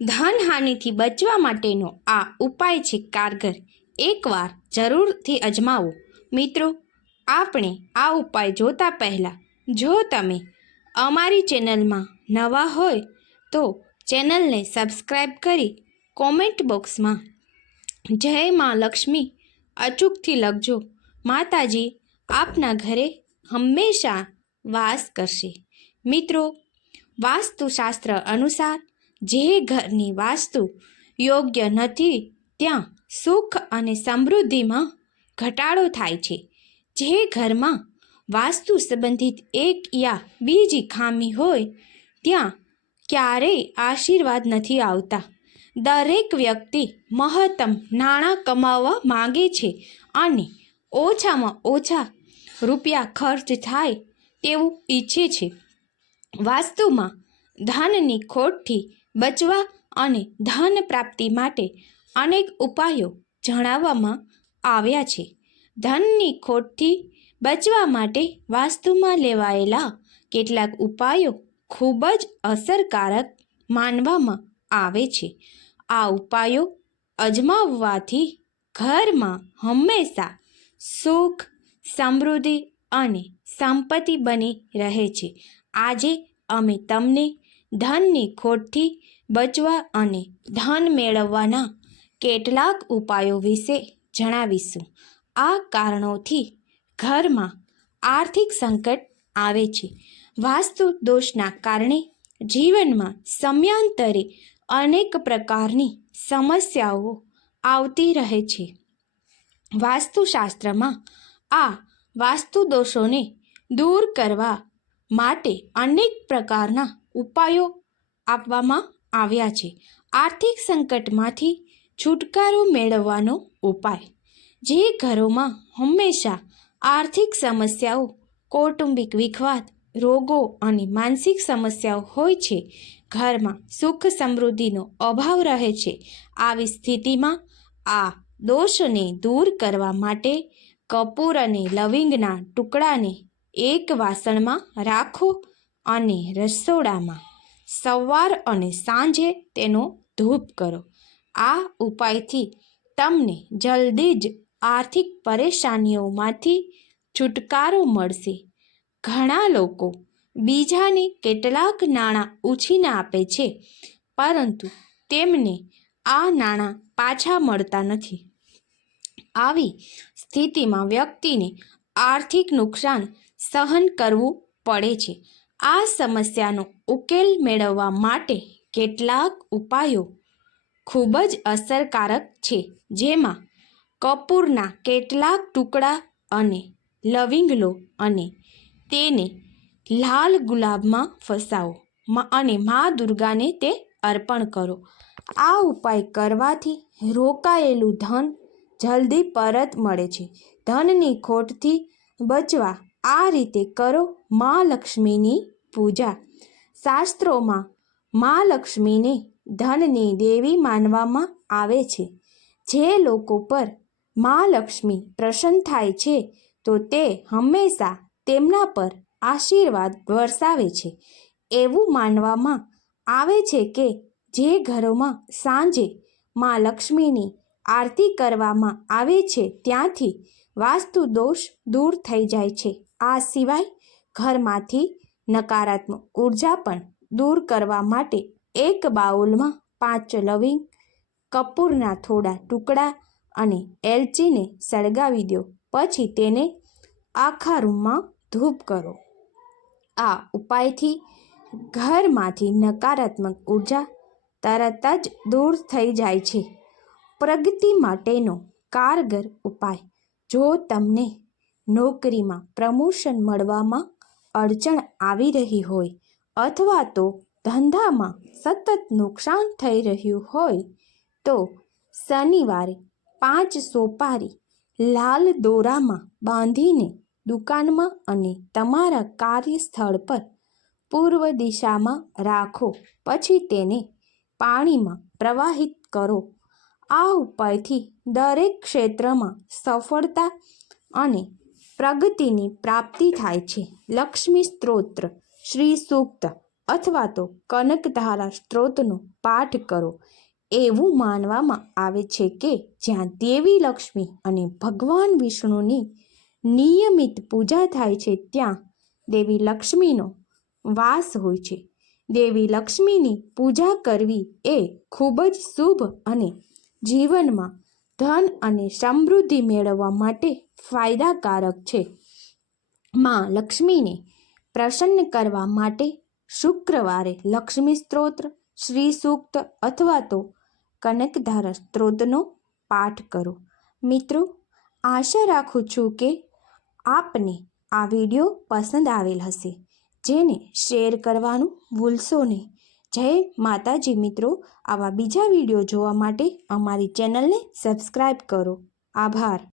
ધનહાનિથી બચવા માટેનો આ ઉપાય છે કારગર. એકવાર જરૂરથી અજમાવો. મિત્રો, આપણે આ ઉપાય જોતા પહેલાં, જો તમે અમારી ચેનલમાં નવા હોય, તો ચેનલને સબસ્ક્રાઈબ કરી કોમેન્ટ બોક્સમાં જય માં લક્ષ્મી અચૂકથી લખજો. માતાજી આપના ઘરે હંમેશા વાસ કરશે. મિત્રો, વાસ્તુશાસ્ત્ર અનુસાર જે ઘરની વાસ્તુ યોગ્ય નથી, ત્યાં સુખ અને સમૃદ્ધિમાં ઘટાડો થાય છે. જે ઘરમાં વાસ્તુ સંબંધિત એક યા બીજી ખામી હોય, ત્યાં ક્યારેય આશીર્વાદ નથી આવતા. દરેક વ્યક્તિ મહત્તમ નાણાં કમાવવા માંગે છે અને ઓછામાં ઓછા રૂપિયા ખર્ચ થાય તેવું ઈચ્છે છે. વાસ્તુમાં ધનની ખોટથી બચવા અને ધન પ્રાપ્તિ માટે અનેક ઉપાયો જણાવવામાં આવ્યા છે. ધનની ખોટથી બચવા માટે વાસ્તુમાં લેવાયેલા કેટલાક ઉપાયો ખૂબ જ અસરકારક માનવામાં આવે છે. આ ઉપાયો અજમાવવાથી ઘરમાં હંમેશા સુખ, સમૃદ્ધિ અને સંપત્તિ બની રહે છે. આજે અમે તમને ધનની ખોટથી બચવા અને ધન મેળવવાના કેટલાક ઉપાયો વિશે જણાવીશું. આ કારણોથી ઘરમાં આર્થિક સંકટ આવે છે. વાસ્તુ દોષના કારણે જીવનમાં સમયાંતરે અનેક પ્રકારની સમસ્યાઓ આવતી રહે છે. વાસ્તુશાસ્ત્રમાં આ વાસ્તુ દોષોને દૂર કરવા માટે અનેક પ્રકારના ઉપાયો આપવામાં આવ્યા છે. આર્થિક સંકટમાંથી છુટકારો મેળવવાનો ઉપાય. જે ઘરોમાં હંમેશા આર્થિક સમસ્યાઓ, કૌટુંબિક વિખવાદ, રોગો અને માનસિક સમસ્યાઓ હોય છે. ઘરમાં સુખ સમૃદ્ધિનો અભાવ રહે છે. આવી સ્થિતિમાં આ દોષને દૂર કરવા માટે કપૂર અને લવિંગના ટુકડાને એક વાસણમાં રાખો. અને રસોડામાં સવાર અને સાંજે તેનો ધૂપ કરો. આ ઉપાયથી તમને જલ્દી જ આર્થિક પરેશાનીઓમાંથી છુટકારો મળશે. ઘણા લોકો બીજાને કેટલાક નાણાં ઉછીને આપે છે, પરંતુ તેમને આ નાણાં પાછા મળતા નથી. આવી સ્થિતિમાં વ્યક્તિને આર્થિક નુકસાન સહન કરવું પડે છે. આ સમસ્યાનો ઉકેલ મેળવવા માટે કેટલાક ઉપાયો ખૂબ જ અસરકારક છે, જેમાં કપૂરના કેટલાક ટુકડા અને લવિંગ લો અને તેને લાલ ગુલાબમાં ફસાવો અને મા દુર્ગાને તે અર્પણ કરો. આ ઉપાય કરવાથી રોકાયેલું ધન જલ્દી પરત મળે છે. ધનની ખોટથી બચવા આ રીતે કરો, મા લક્ષ્મીની પૂજા. શાસ્ત્રોમાં મા લક્ષ્મીને ધનની દેવી માનવામાં આવે છે. જે લોકો પર મા લક્ષ્મી પ્રસન્ન થાય છે, તો તે હંમેશા તેમના પર આશીર્વાદ વરસાવે છે. એવું માનવામાં આવે છે કે જે ઘરોમાં સાંજે મા લક્ષ્મીની આરતી કરવામાં આવે છે, ત્યાંથી વાસ્તુ દોષ દૂર થઈ જાય છે. આ સિવાય ઘરમાંથી નકારાત્મક ઊર્જા પણ દૂર કરવા માટે એક બાઉલમાં પાંચ લવિંગ કપૂરના થોડા ટુકડા અને એલચીને સળગાવી દો. પછી તેને આખા રૂમમાં ધૂપ કરો. આ ઉપાયથી ઘરમાંથી નકારાત્મક ઊર્જા તરત જ દૂર થઈ જાય છે. પ્રગતિ માટેનો કારગર ઉપાય. જો તમને નોકરીમાં પ્રમોશન મળવામાં અડચણ આવી રહી હોય અથવા તો ધંધામાં સતત નુકસાન થઈ રહ્યું હોય, તો શનિવારે પાંચ સોપારી લાલ દોરામાં બાંધીને દુકાનમાં અને તમારા કાર્યસ્થળ પર પૂર્વ દિશામાં રાખો. પછી તેને પાણીમાં પ્રવાહિત કરો. આ ઉપાયથી દરેક ક્ષેત્રમાં સફળતા અને પ્રગતિની પ્રાપ્તિ થાય છે. લક્ષ્મી સ્ત્રોત્ર શ્રી સૂક્ત, અથવા તો કનકધારા સ્ત્રોતનો પાઠ કરો. એવું માનવામાં આવે છે કે જ્યાં દેવી લક્ષ્મી અને ભગવાન વિષ્ણુની નિયમિત પૂજા થાય છે, ત્યાં દેવી લક્ષ્મીનો વાસ હોય છે. દેવી લક્ષ્મીની પૂજા કરવી એ ખૂબ જ શુભ અને જીવનમાં ધન અને સમૃદ્ધિ મેળવવા માટે ફાયદાકારક છે. માં લક્ષ્મીને પ્રસન્ન કરવા માટે શુક્રવારે લક્ષ્મી સ્ત્રોત્ર શ્રી સૂક્ત અથવા તો કનકધારા સ્ત્રોતનો પાઠ કરો. મિત્રો, આશા રાખું છું કે આપને આ વીડિયો પસંદ આવેલ હશે. જેને શેર કરવાનું ભૂલશો નહીં. જય માતાજી મિત્રો. આવા બીજા વીડિયો જોવા માટે અમારી ચેનલને સબસ્ક્રાઈબ કરો. આભાર.